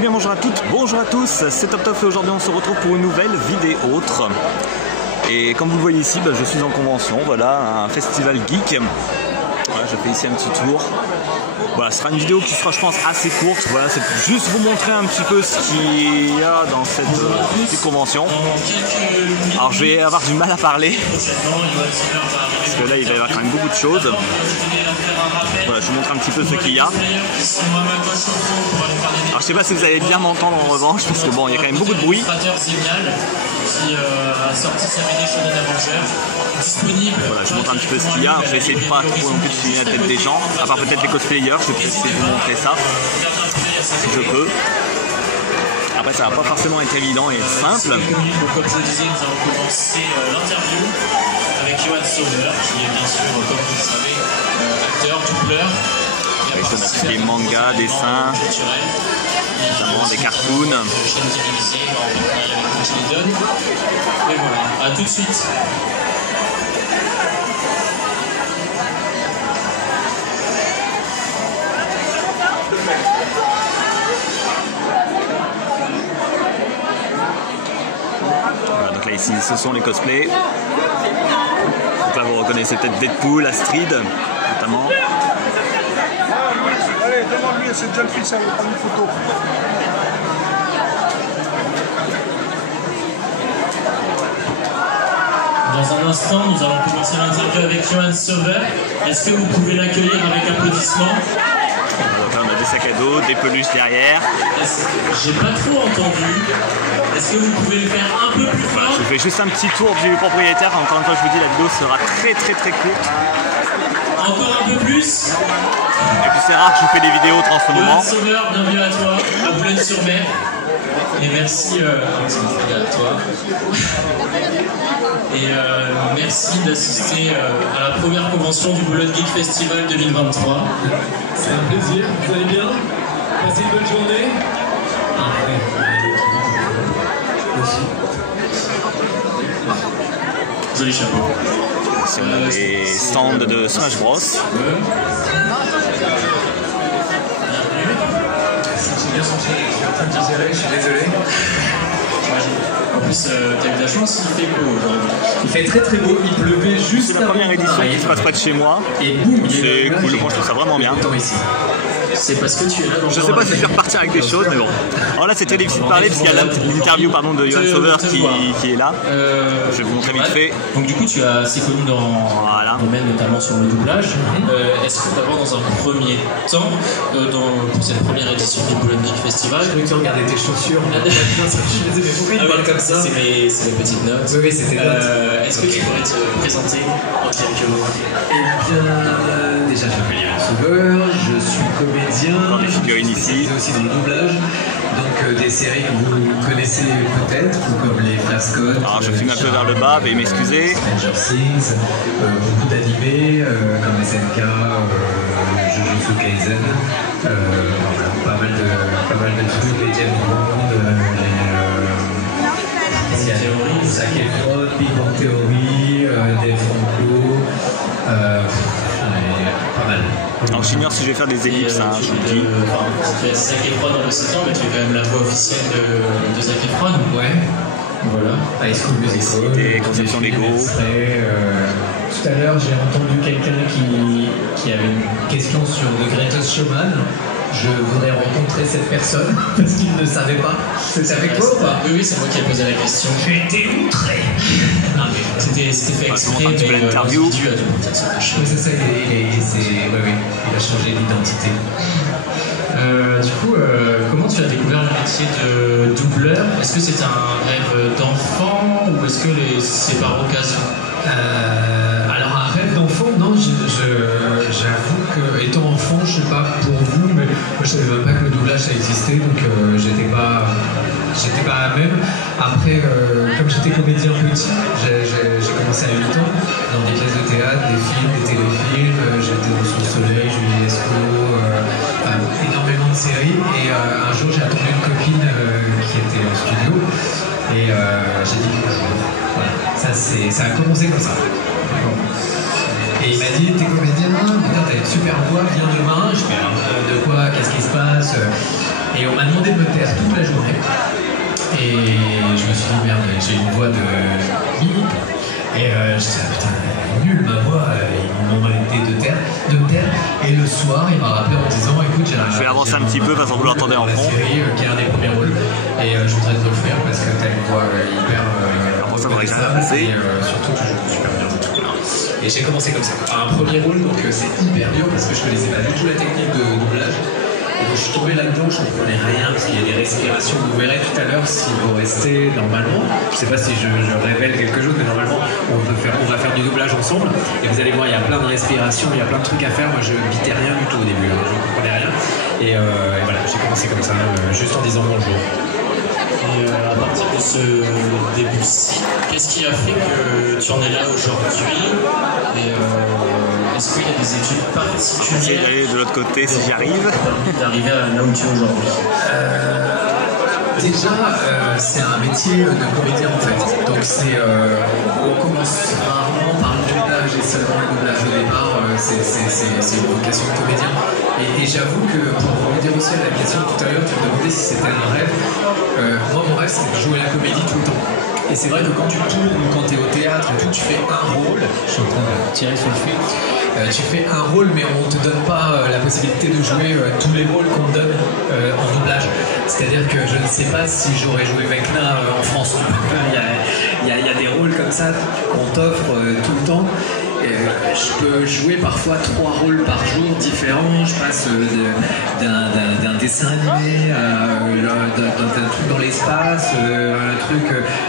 Eh bien bonjour à toutes, bonjour à tous, c'est Top Top et aujourd'hui on se retrouve pour une nouvelle vidéo autre. Et comme vous le voyez ici, je suis en convention, voilà, un festival geek. Voilà, je fais ici un petit tour. Voilà, ce sera une vidéo qui sera je pense assez courte, voilà, c'est juste vous montrer un petit peu ce qu'il y a dans cette petite convention. Alors je vais avoir du mal à parler, parce que là il va y avoir quand même beaucoup de choses. Voilà, je vous montre un petit peu ce qu'il y a. Alors je sais pas si vous allez bien m'entendre en revanche, parce que bon, il y a quand même beaucoup de bruit. Qui a sorti sa BD Shonen Avenger, disponible. Voilà, je vous montre un petit peu ce qu'il y a. Je vais essayer de pas trop non plus de filmer la tête des gens, à part peut-être les cosplayers. Je vais essayer de vous montrer ça, si je peux. Après, ça va pas forcément être évident et simple. Comme je disais, nous allons commencer l'interview avec Johan Sauber, qui est bien sûr, comme vous le savez, acteur, doubleur. Et je montre des mangas, dessins, notamment des cartoons. Chaîne télévisée, en partenariat avec Nickelodeon. Et voilà, à tout de suite. Voilà, donc là ici ce sont les cosplays. Donc là vous reconnaissez peut-être Deadpool, Astrid notamment. Allez, demande-lui, c'est déjà le fils, elle va prendre une photo. Dans un instant, nous allons commencer l'interview avec Johan Sauber. Est-ce que vous pouvez l'accueillir avec applaudissements? Donc là on a des sacs à dos, des peluches derrière. J'ai pas trop entendu. Est-ce que vous pouvez le faire un peu plus fort? Je fais juste un petit tour du propriétaire. Encore une fois je vous dis, la vidéo sera très courte. Encore un peu plus? Et puis c'est rare que je fais des vidéos en ce moment. Johan Sauber, bienvenue à toi, à Boulogne-sur-Mer. Et merci à toi. Et merci d'assister à la première convention du Boulogne Geek Festival 2023. C'est un plaisir, vous allez bien? Passez une bonne journée? Joli chapeau. Ici on a des stands de Smash Bros. Je suis désolé. En plus, t'as eu de la chance, il fait beau aujourd'hui. Il fait très beau, il pleuvait juste C'est la première édition qui se passe pas de chez moi. Et boum, C'est cool, moi je trouve ça vraiment bien. Ici. C'est parce que tu es là dans Je sais pas si je vais repartir avec des choses, mais bon. Alors là, c'était difficile de parler parce qu'il y a l'interview de Johan Sauber qui est là. Je vais vous montrer vite fait. Donc du coup, tu as assez connu dans Voilà. le domaine, notamment sur le doublage. Est-ce que d'abord, dans un premier temps, pour cette première édition du Boulogne Geek Festival, Je veux que tu regardais tes chaussures. Je suis désolé, pourquoi il parle comme ça? c'est mes petites notes. Oui, c'était notes. Est-ce que tu pourrais te présenter en quelques mots? Eh bien, déjà, je m'appelle Johan Sauber, je suis comédien. Dans les figurines ici. Je suis aussi dans le doublage. Donc, des séries que vous connaissez peut-être, comme les Flascon. Alors je filme un peu vers le bas, veuillez m'excuser. Stranger Things, beaucoup d'animés comme SNK, Jujutsu Kaisen. Voilà, pas mal de trucs, les James Bond, Zac Efron, Big Bang Theory, Dave Franco, pas mal. Alors j'ignore si je vais faire des ellipses, je vous le dis. Tu es Zac Efron dans le secteur, mais tu es quand même la voix officielle de Zac Efron. Ouais. Voilà. High School Musical. Des conceptions Lego. Tout à l'heure, j'ai entendu quelqu'un qui avait une question sur The Greatest Showman. Je voudrais rencontrer cette personne parce qu'il ne savait pas. C'était avec toi ou pas? Oui, c'est moi qui ai posé la question. J'ai été outré. C'était fait On va exprès, se montrer un petit peu l'interview. l'individu a demandé de se cacher. Oui, c'est ça, il a changé d'identité. Du coup, comment tu as découvert le métier de doubleur? Est-ce que c'était un rêve d'enfant ou est-ce que c'est par occasion? Alors un rêve d'enfant, non, j'avoue que étant enfant, je sais pas pour vous, mais moi je savais même pas que le doublage ça existait, donc j'étais pas à même. Après, comme j'étais comédien petit, j'ai commencé à 8 ans dans des pièces de théâtre, des films, des téléfilms, j'étais dans Sous le Soleil, Julie Lescaut, énormément de séries, et un jour j'ai attendu une copine qui était en studio, et j'ai dit bonjour. Voilà. Ça a commencé comme ça. Et il m'a dit, t'es comédien, putain, t'as une super voix, viens demain. Je fais, de quoi, qu'est-ce qui se passe? Et on m'a demandé de me taire toute la journée. Et je me suis dit, merde, j'ai une voix de mimi. Et je me suis dit, putain, nul ma voix, ils m'ont demandé de me taire. Et le soir, il m'a rappelé en me disant, écoute, je vais avancer un petit peu, façon vous l'entendez en fond. Série, qui est un des premiers rôles. Et je voudrais te l'offrir parce que t'as une voix hyper. Ça devrait jamais passer. Et surtout, tu joues super bien. Et j'ai commencé comme ça. Un premier rôle, donc c'est hyper dur parce que je connaissais pas du tout la technique de doublage. Je suis tombé là-dedans, je ne comprenais rien parce qu'il y a des respirations. Vous verrez tout à l'heure si vous restez normalement. Je ne sais pas si je révèle quelque chose, mais normalement on va faire du doublage ensemble. Et vous allez voir, il y a plein de respirations, il y a plein de trucs à faire. Moi je bitais rien du tout au début, hein. Je ne comprenais rien. Et voilà, j'ai commencé comme ça, juste en disant bonjour. Et à partir de ce début-ci, qu'est-ce qui a fait que tu en es là aujourd'hui? Est-ce qu'il y a des études particulières? J'essaie d'aller de l'autre côté si j'y arrive. D'arriver là où tu es aujourd'hui. Déjà, c'est un métier de comédien en fait. Donc on commence rarement par le doublage et seulement le doublage au départ. C'est une vocation de comédien. Et j'avoue que pour revenir aussi à la question tout à l'heure, tu me demandais si c'était un rêve. Moi, mon rêve, c'est de jouer la comédie tout le temps. Et c'est vrai que quand tu tournes ou quand tu es au théâtre et tout, tu fais un rôle. Je suis en train de tirer sur le fil. Tu fais un rôle, mais on ne te donne pas la possibilité de jouer tous les rôles qu'on te donne en doublage. C'est-à-dire que je ne sais pas si j'aurais joué Vecna en France. Il y a des rôles comme ça qu'on t'offre tout le temps. Je peux jouer parfois 3 rôles par jour différents. Je passe d'un dessin animé d'un truc dans l'espace, un truc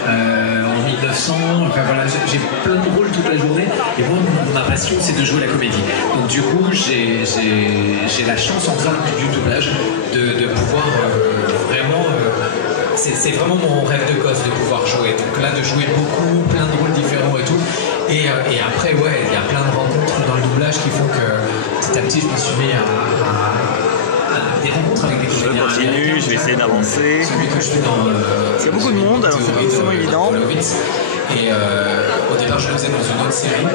en 1900. Enfin voilà, j'ai plein de rôles toute la journée. Et moi, ma passion, c'est de jouer la comédie. Donc du coup, j'ai la chance en faisant du doublage de pouvoir vraiment. C'est vraiment mon rêve de gosse de pouvoir jouer. Donc là, de jouer beaucoup, plein de rôles différents et tout. Et après, ouais, il y a plein de rencontres dans le doublage qui font que petit à petit, je me suis mis à des rencontres avec des comédiens. Je continue, je vais essayer d'avancer. Celui que je fais dans. Il y a beaucoup de monde, alors c'est pas forcément évident. Et au départ, je le faisais dans une autre série.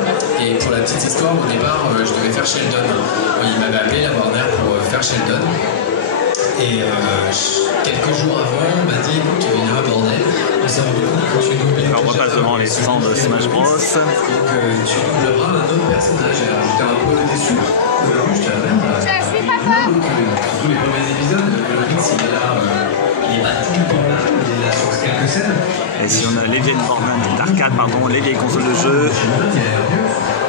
Et pour la petite histoire, au départ, je devais faire Sheldon. Il m'avait appelé, la Warner, pour faire Sheldon. Et quelques jours avant, on m'a dit écoute, tu viens à bordel. On s'est rendu compte que tu doubles. Alors, on repasse devant les stands de Smash Bros. Donc tu doubleras un autre personnage. J'étais un peu déçu. Au début, j'étais même. Je suis papa. Tous les premiers épisodes, le Vince, il est là. Il n'est pas tout le temps là, il est là sur quelques scènes. Et si on a les vieilles bornes d'arcade, pardon, les vieilles consoles de jeu.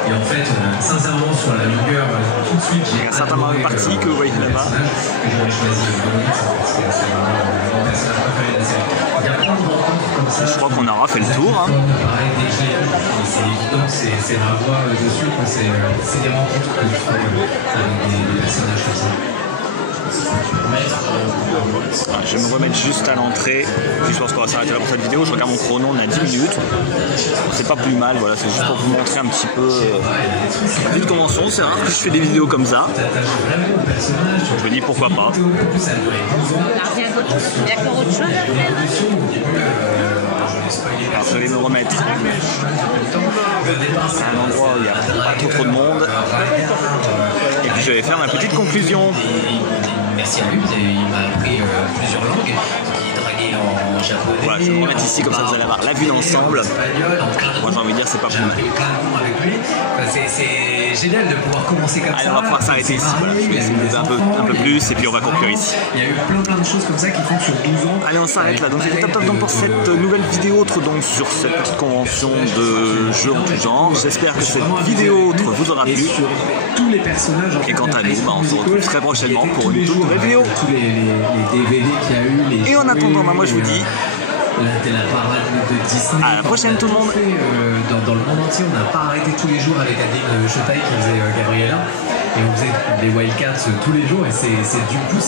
Et en fait, sincèrement, sur la longueur, tout de suite, il y a un certain Mario Party que vous voyez là-bas. Que j'aurais choisi c'est vraiment mon personnage préféré de la série. Il y a plein de rencontres comme ça. Je crois qu'on aura fait le tour. Hein. Pareil, dès que je l'ai vu, c'est évident que c'est ma voix dessus. C'est des rencontres que je fais avec des personnages comme ça. Je vais me remettre juste à l'entrée. Je pense qu'on va s'arrêter là pour cette vidéo. Je regarde mon chrono, on a 10 minutes. C'est pas plus mal, voilà, c'est juste pour vous montrer un petit peu la vie de convention. C'est rare que je fais des vidéos comme ça. Je me dis pourquoi pas. Il y a encore autre chose à faire. Alors, je vais me remettre à un endroit où il n'y a pas trop de monde. Et puis je vais faire ma petite conclusion. Merci à lui, il m'a appris plusieurs langues, il draguait en japonais. Voilà, je vais me remettre ici, comme ça vous allez avoir la vue d'ensemble. Moi j'ai envie de dire, c'est pas plus mal. J'ai appris plein de mots avec lui. C'est génial de pouvoir commencer comme ça. Allez, on va pouvoir s'arrêter ici. Voilà, je vais essayer de un peu plus et puis on va conclure ici. Il y a eu plein de choses comme ça qui font que sur 12 ans. Allez, on s'arrête là. Donc c'était top donc pour cette nouvelle vidéo autre donc sur cette petite convention de jeux en tout genre. J'espère que cette vidéo autre vous aura plu. Tous les personnages. Et quant à nous, on se retrouve très prochainement pour une toute nouvelle vidéo. Tous les DVD qu'il y a eu. Et en attendant, moi je vous dis la parade de Disney. À la prochaine tout le monde. Dans le monde entier, on n'a pas arrêté tous les jours avec Adeline Chotaille qui faisait Gabriella. Et on faisait les Wildcats tous les jours. Et c'est du coup